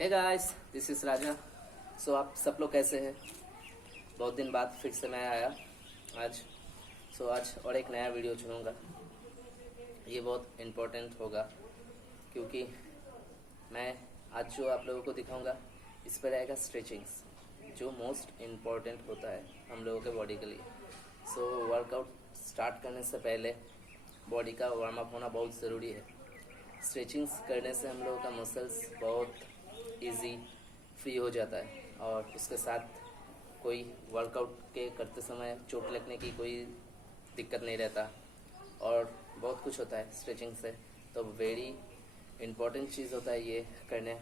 Hey guys, this is राजा। सो आप सब लोग कैसे हैं? बहुत दिन बाद फिर से मैं आया आज। आज और एक नया वीडियो चुनूँगा। ये बहुत इम्पोर्टेंट होगा क्योंकि मैं आज जो आप लोगों को दिखाऊंगा इस पर रहेगा स्ट्रेचिंग्स, जो मोस्ट इम्पॉर्टेंट होता है हम लोगों के बॉडी के लिए। वर्कआउट स्टार्ट करने से पहले बॉडी का वार्म अप होना बहुत ज़रूरी है। स्ट्रेचिंग्स करने से हम लोगों का मसल्स बहुत इजी फ्री हो जाता है और उसके साथ कोई वर्कआउट के करते समय चोट लगने की कोई दिक्कत नहीं रहता और बहुत कुछ होता है स्ट्रेचिंग से। तो वेरी इम्पॉर्टेंट चीज़ होता है ये करने।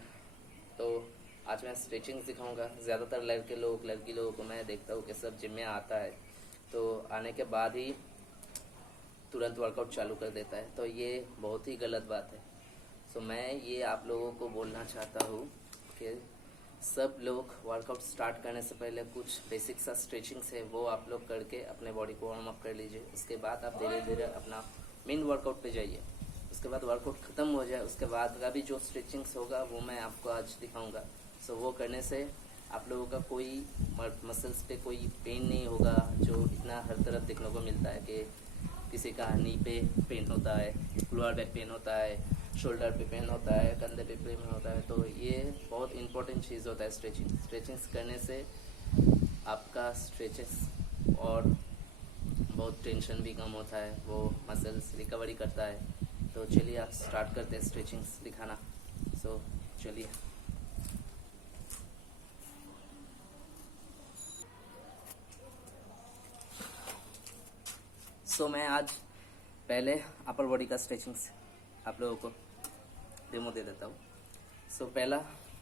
तो आज मैं स्ट्रेचिंग सिखाऊंगा। ज़्यादातर लड़की लोगों को मैं देखता हूँ कि सब जिम में आता है तो आने के बाद ही तुरंत वर्कआउट चालू कर देता है, तो ये बहुत ही गलत बात है। मैं ये आप लोगों को बोलना चाहता हूँ कि सब लोग वर्कआउट स्टार्ट करने से पहले कुछ बेसिक सा स्ट्रेचिंग्स है वो आप लोग करके अपने बॉडी को वार्म अप कर लीजिए। उसके बाद आप धीरे धीरे अपना मेन वर्कआउट पे जाइए। उसके बाद वर्कआउट ख़त्म हो जाए उसके बाद का भी जो स्ट्रेचिंग्स होगा वो मैं आपको आज दिखाऊंगा। वो करने से आप लोगों का कोई मसल्स पे कोई पेन नहीं होगा, जो इतना हर तरफ देखने को मिलता है कि किसी का नी पे पेन होता है, लोअर बैक पेन होता है, शोल्डर पे पेन होता है, कंधे पे पेन होता है। तो ये बहुत इंपॉर्टेंट चीज़ होता है स्ट्रेचिंग्स करने से आपका स्ट्रेचेस और बहुत टेंशन भी कम होता है, वो मसल्स रिकवरी करता है। तो चलिए आप स्टार्ट करते हैं स्ट्रेचिंग्स दिखाना। चलिए। मैं आज पहले अपर बॉडी का स्ट्रेचिंग्स आप लोगों को डेमो दे देता हूँ। पहला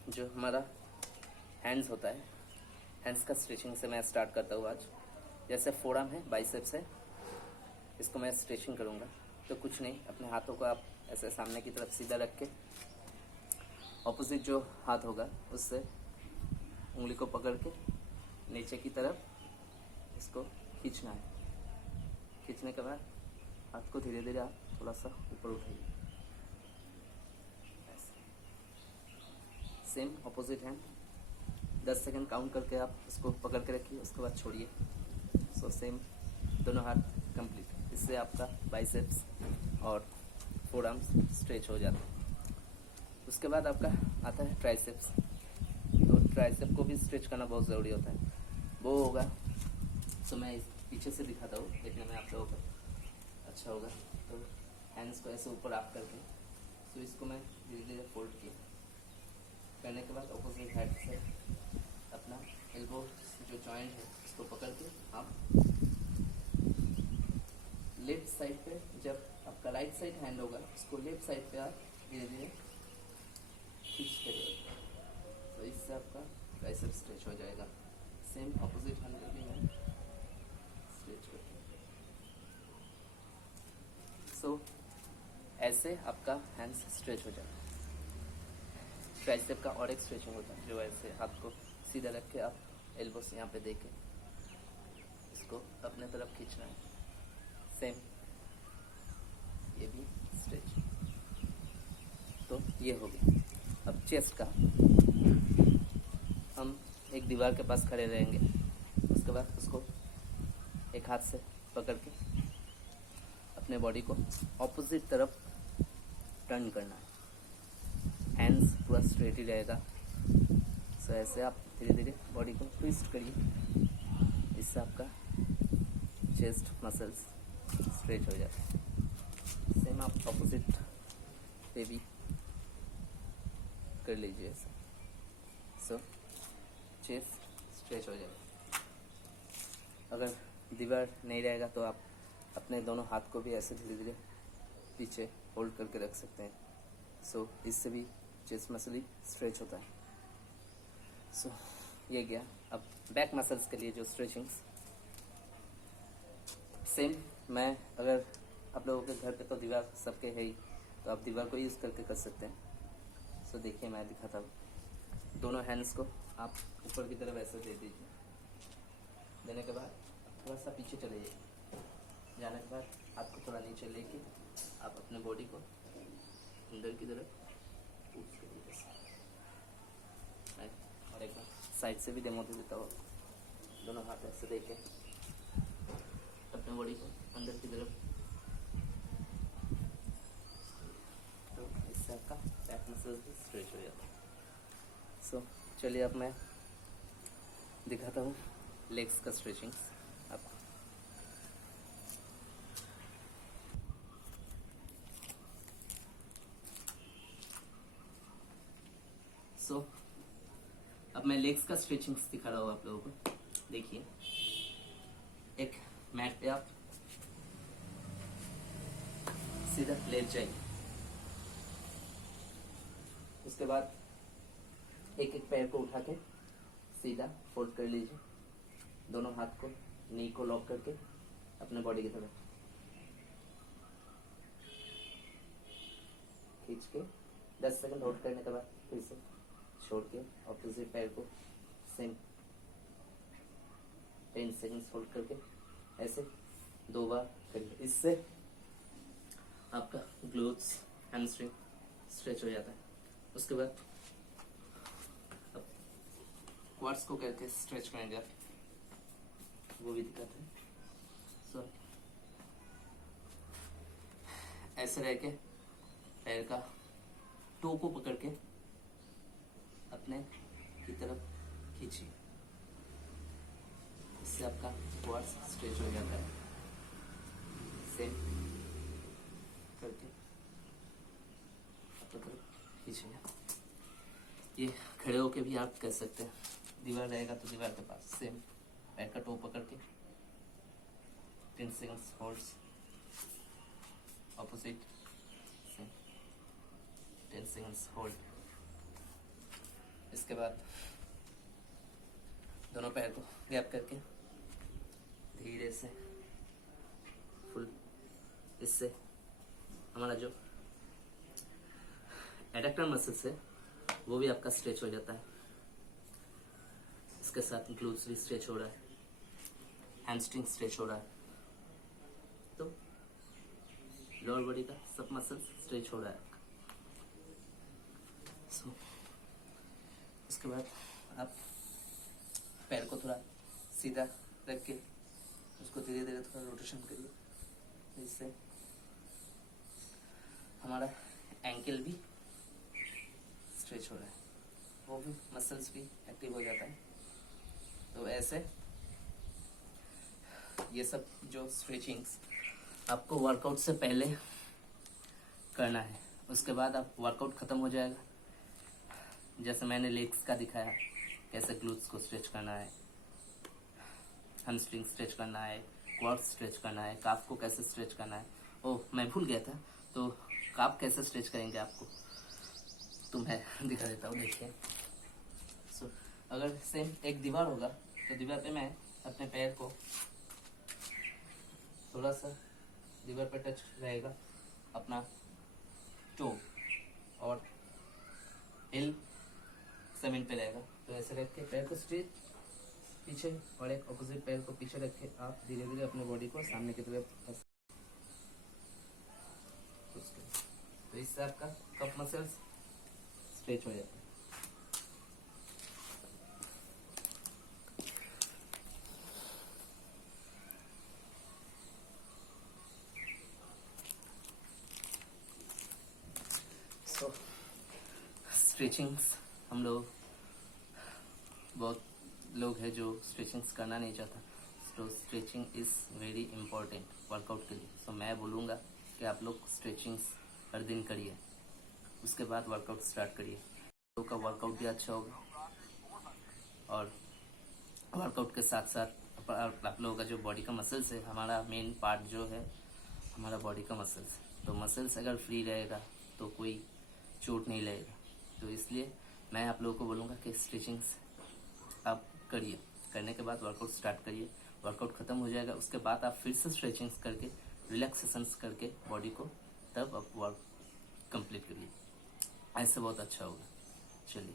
जो हमारा हैंड्स होता है, हैंड्स का स्ट्रेचिंग से मैं स्टार्ट करता हूँ आज। जैसे फोरआर्म है, बाइसेप्स है, इसको मैं स्ट्रेचिंग करूँगा। तो कुछ नहीं, अपने हाथों को आप ऐसे सामने की तरफ सीधा रख के ऑपोजिट जो हाथ होगा उससे उंगली को पकड़ के नीचे की तरफ इसको खींचना है। खींचने के बाद हाथ को धीरे धीरे आप थोड़ा सा ऊपर उठाइए। Same opposite hand 10 second count करके आप इसको पकड़ के रखिए, उसके बाद छोड़िए। सेम दोनों हाथ कंप्लीट। इससे आपका बाइसेप्स और फोरआर्म्स स्ट्रेच हो जाता है। उसके बाद आपका आता है ट्राइसेप्स। तो ट्राइसेप को भी स्ट्रेच करना बहुत ज़रूरी होता है। वो होगा मैं इस पीछे से दिखाता हूँ, देखने में आप लोगों को अच्छा होगा। तो हैंड्स को ऐसे ऊपर आप करके इसको मैं धीरे धीरे फोल्ड किया। करने के बाद ऑपोजिट हैंड से अपना एल्बो जो जॉइंट है उसको पकड़ के आप लेफ्ट साइड पे, जब आपका राइट साइड हैंड होगा उसको लेफ्ट साइड पे आप धीरे धीरे खींचते रहिए। तो इससे आपका ट्राइसेप स्ट्रेच हो जाएगा। सेम ऑपोजिट हैंड पे भी मैं स्ट्रेच करता हूँ। ऐसे आपका हैंड्स स्ट्रेच हो जाएगा। ट्राइसेप का और एक स्ट्रेचिंग होता है, जो ऐसे हाथ को सीधा रख के आप एल्बोस यहाँ पे दे के इसको अपने तरफ खींचना है। सेम ये भी स्ट्रेच। तो ये हो गया। अब चेस्ट का, हम एक दीवार के पास खड़े रहेंगे। उसके बाद उसको एक हाथ से पकड़ के अपने बॉडी को ऑपोजिट तरफ टर्न करना है। हैंड्स पूरा स्ट्रेट ही रहेगा। ऐसे आप धीरे धीरे बॉडी को ट्विस्ट करिए। इससे आपका चेस्ट मसल्स स्ट्रेच हो जाता है। सेम आप ऑपोजिट पे भी कर लीजिए ऐसा। चेस्ट स्ट्रेच हो जाएगा। अगर दीवार नहीं रहेगा तो आप अपने दोनों हाथ को भी ऐसे धीरे धीरे पीछे होल्ड करके रख सकते हैं। इससे भी चेस्ट मसल स्ट्रेच होता है। ये गया। अब बैक मसल्स के लिए जो स्ट्रेचिंग्स, सेम मैं अगर आप लोगों के घर पे तो दीवार सबके है ही, तो आप दीवार को यूज़ करके कर सकते हैं। देखिए मैं दिखाता हूँ। दोनों हैंड्स को आप ऊपर की तरफ ऐसे दे दीजिए। देने के बाद थोड़ा सा पीछे चले जाइए। जाने के बाद हाथ को थोड़ा नीचे लेके आप अपने बॉडी को अंदर की तरफ पुश करिए। साइड से भी डेमो दे देता हूँ। दोनों हाथ ऐसे देके अपने बॉडी को अंदर की तरफ, तो इससे आपका बैक मसल भी स्ट्रेच हो जाता है। सो चलिए अब मैं दिखाता हूँ लेग्स का स्ट्रेचिंग्स आपको। सो अब मैं लेग्स का स्ट्रेचिंग्स दिखा रहा हूँ आप लोगों को। देखिए, एक मैट पे आप सीधा लेट जाइए, उसके बाद एक एक पैर को उठा के सीधा फोल्ड कर लीजिए, दोनों हाथ को नी को लॉक करके अपने बॉडी की तरफ खींच के 10 सेकंड होल्ड करने के बाद फिर से छोड़ के ऑपोजिट पैर को सेम 10 सेकंड्स होल्ड करके ऐसे 2 बार करिए। इससे आपका ग्लूट्स, हैमस्ट्रिंग स्ट्रेच हो जाता है। उसके बाद अब क्वाड्स को करके स्ट्रेच करेंगे आप, वो भी दिखाते हैं। सो ऐसे रह के पैर का टो को पकड़ के अपने की तरफ खींचिए, इससे आपका क्वाड्स स्ट्रेच हो जाता है। सेम करके अपनी तरफ खींचिए। ये खड़े होके भी आप कर सकते हैं, दीवार रहेगा तो दीवार के पास सेम पैर का टो पकड़ के 10 seconds holds, opposite same 10 seconds hold. इसके बाद दोनों पैर को गैप करके धीरे से फुल, इससे हमारा जो एडक्टर मसल्स है वो भी आपका स्ट्रेच हो जाता है। इसके साथ ग्लूट्स भी स्ट्रेच हो रहा है, हैमस्ट्रिंग स्ट्रेच हो रहा है, तो लोअर बॉडी का सब मसल्स स्ट्रेच हो रहा है आपका। सो उसके बाद आप पैर को थोड़ा सीधा रख के उसको धीरे धीरे थोड़ा रोटेशन करिए, जिससे हमारा एंकल भी स्ट्रेच हो रहा है, वो भी मसल्स भी एक्टिव हो जाता है। तो ऐसे ये सब जो स्ट्रेचिंग्स आपको वर्कआउट से पहले करना है। उसके बाद आप वर्कआउट खत्म हो जाएगा, जैसे मैंने लेग्स का दिखाया कैसे ग्लूट्स को स्ट्रेच करना है, हैमस्ट्रिंग स्ट्रेच करना है, क्वाड्स स्ट्रेच करना है, काफ को कैसे स्ट्रेच करना है। ओह, मैं भूल गया था, तो काफ कैसे स्ट्रेच करेंगे आपको तो मैं दिखा देता हूँ। देखिए, सो अगर सेम एक दीवार होगा तो दीवार पे मैं अपने पैर को थोड़ा सा दीवार पे टच रहेगा, अपना टो और हिल जमीन पे रहेगा, तो ऐसे रख के पैर को स्ट्रेट पीछे और एक ऑपोजिट पैर को पीछे रख के आप धीरे धीरे अपने बॉडी को सामने की तरफ, तो इससे आपका कफ मसल्स स्ट्रेच हो जाता है। सो स्ट्रेचिंग्स हम लोग बहुत लोग हैं जो स्ट्रेचिंग्स करना नहीं चाहता, तो stretching is very important workout के लिए। सो मैं बोलूँगा कि आप लोग स्ट्रेचिंग्स हर दिन करिए, उसके बाद वर्कआउट स्टार्ट करिए, तो का वर्कआउट भी अच्छा होगा। और वर्कआउट के साथ साथ आप लोगों का जो बॉडी का मसल्स है, हमारा मेन पार्ट जो है हमारा बॉडी का मसल्स, तो मसल्स अगर फ्री रहेगा तो कोई चोट नहीं लगेगा। तो इसलिए मैं आप लोगों को बोलूँगा कि स्ट्रेचिंग्स आप करिए, करने के बाद वर्कआउट स्टार्ट करिए। वर्कआउट ख़त्म हो जाएगा, उसके बाद आप फिर से स्ट्रेचिंग्स करके रिलैक्सेशंस करके बॉडी को तब आप वर्क कंप्लीट करिए, ऐसे बहुत अच्छा होगा। चलिए।